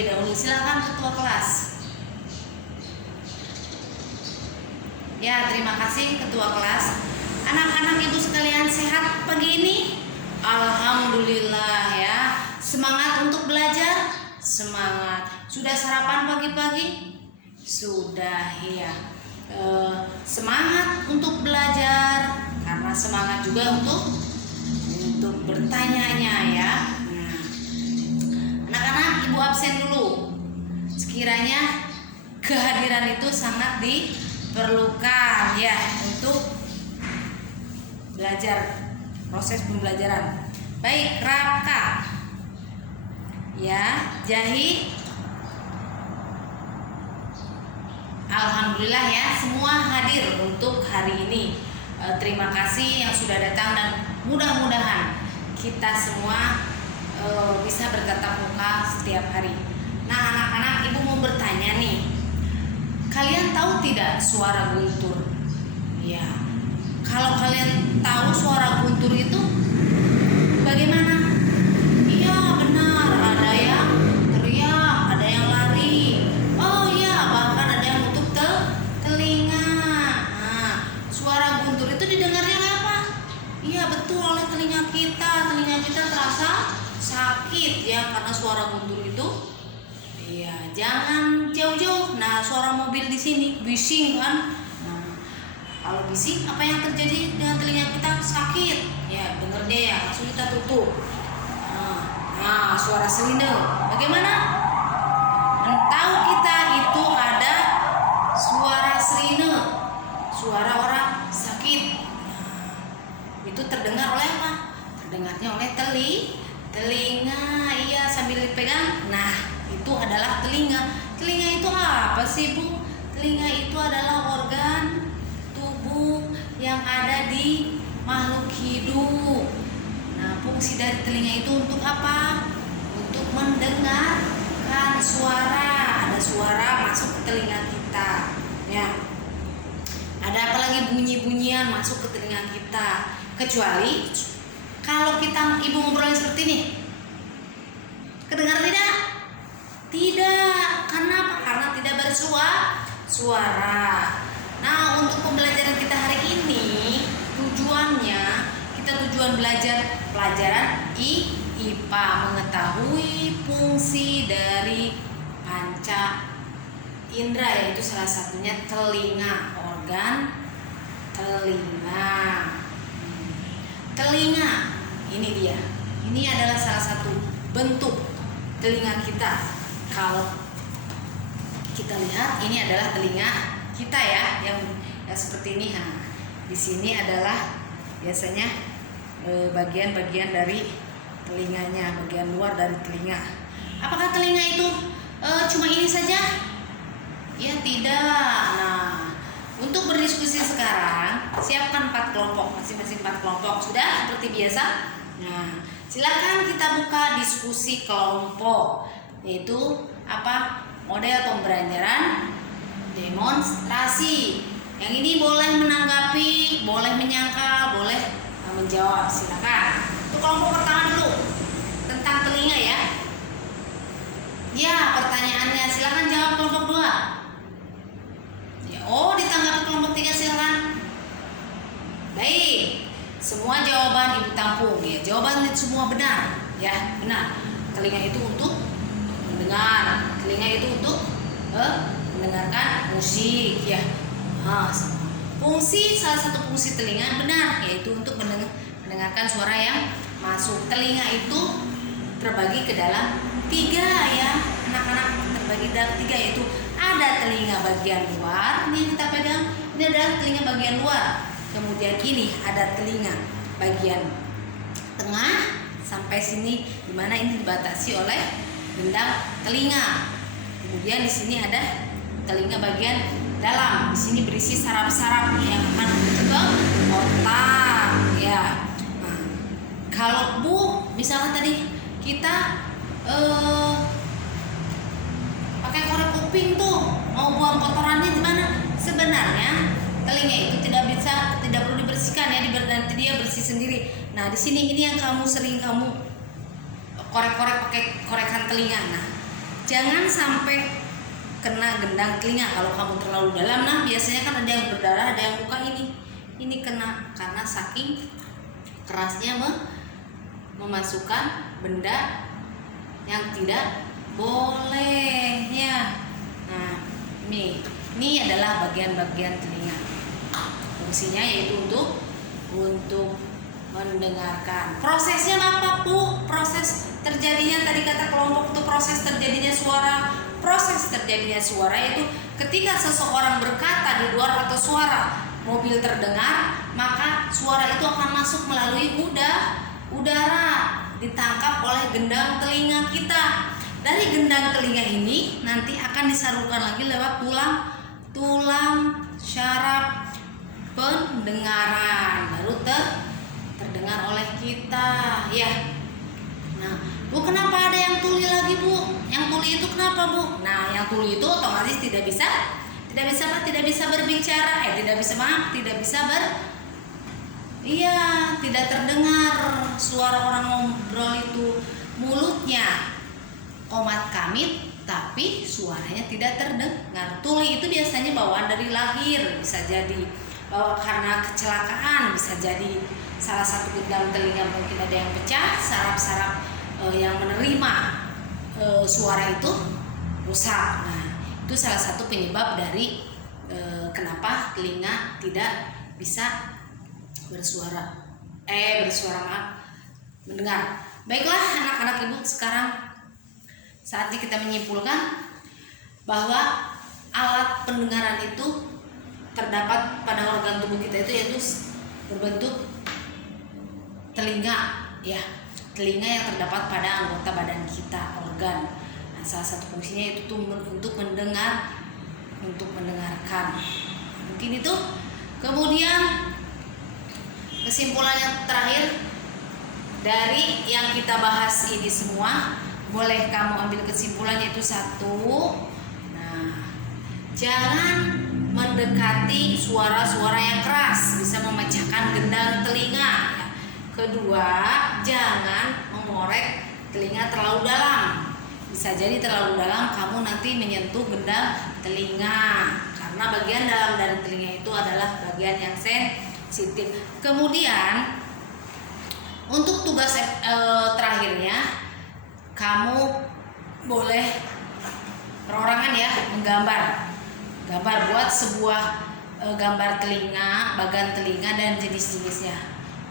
terlebih dahulu. Silakan ketua kelas. Ya, terima kasih ketua kelas. Anak-anak ibu sekalian sehat pagi ini? Alhamdulillah ya. Semangat untuk belajar? Semangat. Sudah sarapan pagi-pagi? Sudah ya. Semangat untuk belajar karena semangat juga untuk bertanya-nya ya. Anak-anak ibu absen dulu. Sekiranya kehadiran itu sangat diperlukan ya untuk belajar, proses pembelajaran. Baik, Raka ya, Jahi. Alhamdulillah ya, semua hadir untuk hari ini. Terima kasih yang sudah datang dan mudah-mudahan kita semua bisa bertatap muka setiap hari. Nah, anak-anak, ibu mau bertanya nih. Kalian tahu tidak suara guntur? Ya. Kalau kalian tahu suara guntur itu bagaimana? Iya, benar. Ada yang teriak, ada yang lari. Oh iya, bahkan ada yang nutup telinga. Nah, suara guntur itu didengarnya apa? Iya, betul, oleh telinga kita. Telinga kita terasa sakit ya karena suara guntur itu. Iya, jangan jauh-jauh. Nah, suara mobil di sini bising kan. Nah, kalau bising apa yang terjadi dengan telinga kita? Sakit. Ya, denger deh ya, langsung kita tutup. Nah, suara selindel. Bagaimana? Tahu kita itu ada suara serine, suara orang sakit. Nah, itu terdengar oleh apa? Terdengarnya oleh telinga. Iya, sambil dipegang. Nah, itu adalah telinga. Telinga itu apa sih, Bu? Telinga itu adalah organ tubuh yang ada di makhluk hidup. Nah, fungsi dari telinga itu untuk apa? Untuk mendengarkan suara. Ada suara masuk ke telinga kita. Ya. Ada apa lagi bunyi-bunyian masuk ke telinga kita? Kecuali kalau kita ibu ngobrolin seperti ini, kedengar tidak? Tidak. Kenapa? Karena tidak bersuara. Nah, untuk pembelajaran kita hari ini, tujuan belajar pelajaran IPA, mengetahui fungsi dari panca indera, yaitu salah satunya telinga, organ telinga. Telinga, ini dia. Ini adalah salah satu bentuk telinga kita. Kalau kita lihat, ini adalah telinga kita ya, yang seperti ini. Nah, di sini adalah biasanya bagian-bagian dari telinganya, bagian luar dari telinga. Apakah telinga itu cuma ini saja? Ya tidak. Nah, untuk berdiskusi sekarang, siapkan 4 kelompok, masing-masing 4 kelompok. Sudah seperti biasa. Nah, silakan kita buka diskusi kelompok, yaitu apa? Model pembelajaran demonstrasi. Yang ini boleh menanggapi, boleh menyangkal, boleh menjawab. Silakan. Untuk kelompok pertama dulu, tentang telinga ya. Ya, pertanyaannya silakan jawab kelompok 2. Ya, ditanggapi kelompok 3, silakan. Baik. Semua jawaban ibu tampung ya. Jawaban itu semua benar. Ya, benar. Telinga itu untuk mendengar. Telinga itu untuk mendengarkan musik ya. Fungsi, salah satu fungsi telinga benar, yaitu untuk mendengarkan suara yang masuk. Telinga itu terbagi ke dalam 3 ya, anak-anak, terbagi dalam 3, yaitu ada telinga bagian luar, ini yang kita pegang, ini adalah telinga bagian luar. Kemudian ini ada telinga bagian tengah sampai sini, dimana ini dibatasi oleh gendang telinga. Kemudian di sini ada telinga bagian dalam. Di sini berisi saraf-saraf yang akan menuju ke otak ya. Nah, kalau Bu, misalkan tadi kita pakai korek kuping tuh, mau buang kotorannya gimana? Sebenarnya telinga itu tidak perlu dibersihkan ya, nanti dia bersih sendiri. Nah, di sini ini yang sering kamu korek-korek pakai korekan telinga. Nah, jangan sampai kena gendang telinga. Kalau kamu terlalu dalam, nah biasanya kan ada yang berdarah, ada yang luka ini kena karena saking kerasnya memasukkan benda yang tidak bolehnya. Nah, ini adalah bagian-bagian telinga. Fungsinya yaitu untuk mendengarkan. Prosesnya apa, Bu? Proses terjadinya tadi kata kelompok itu proses terjadinya suara. Proses terjadinya suara yaitu ketika seseorang berkata di luar atau suara mobil terdengar, maka suara itu akan masuk melalui udara, ditangkap oleh gendang telinga kita. Dari gendang telinga ini nanti akan disalurkan lagi lewat tulang syaraf pendengaran, baru terdengar oleh kita, ya. Nah, Bu, kenapa ada yang tuli lagi, Bu? Yang tuli itu kenapa, Bu? Nah, yang tuli itu otomatis tidak bisa berbicara, tidak terdengar suara orang ngobrol itu. Mulutnya komat kamit tapi suaranya tidak terdengar. Tuli itu biasanya bawaan dari lahir, bisa jadi karena kecelakaan, bisa jadi salah satu gendang telinga mungkin ada yang pecah, saraf-saraf yang menerima suara itu rusak. Nah, itu salah satu penyebab dari kenapa telinga tidak bisa mendengar. Baiklah anak-anak Ibu, sekarang saatnya kita menyimpulkan bahwa alat pendengaran itu terdapat pada organ tubuh kita itu yaitu berbentuk telinga, ya. Telinga yang terdapat pada anggota badan kita, organ. Nah, salah satu fungsinya itu untuk mendengarkan. Mungkin itu. Kemudian kesimpulan yang terakhir dari yang kita bahas ini semua, boleh kamu ambil kesimpulan yaitu satu, nah, jangan mendekati suara-suara yang keras, bisa memecahkan gendang telinga. Kedua, jangan mengorek telinga terlalu dalam. Bisa jadi terlalu dalam kamu nanti menyentuh gendang telinga, karena bagian dalam dari telinga itu adalah bagian yang sensitif. Kemudian untuk tugas terakhirnya, kamu boleh perorangan ya, menggambar buat sebuah gambar telinga, bagan telinga dan jenis-jenisnya.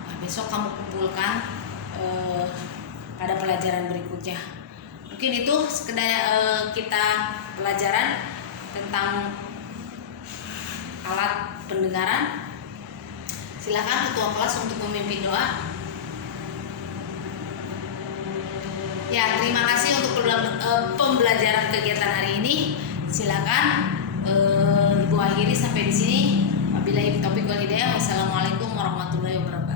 Nah, besok kamu kumpulkan pada pelajaran berikutnya. Mungkin itu sekedar kita pelajaran tentang alat pendengaran. Silakan ketua kelas untuk memimpin doa. Ya, terima kasih untuk pembelajaran kegiatan hari ini. Silakan Ibu akhiri sampai di sini. Wabillahi taufiq wal hidayah. Wassalamualaikum warahmatullahi wabarakatuh.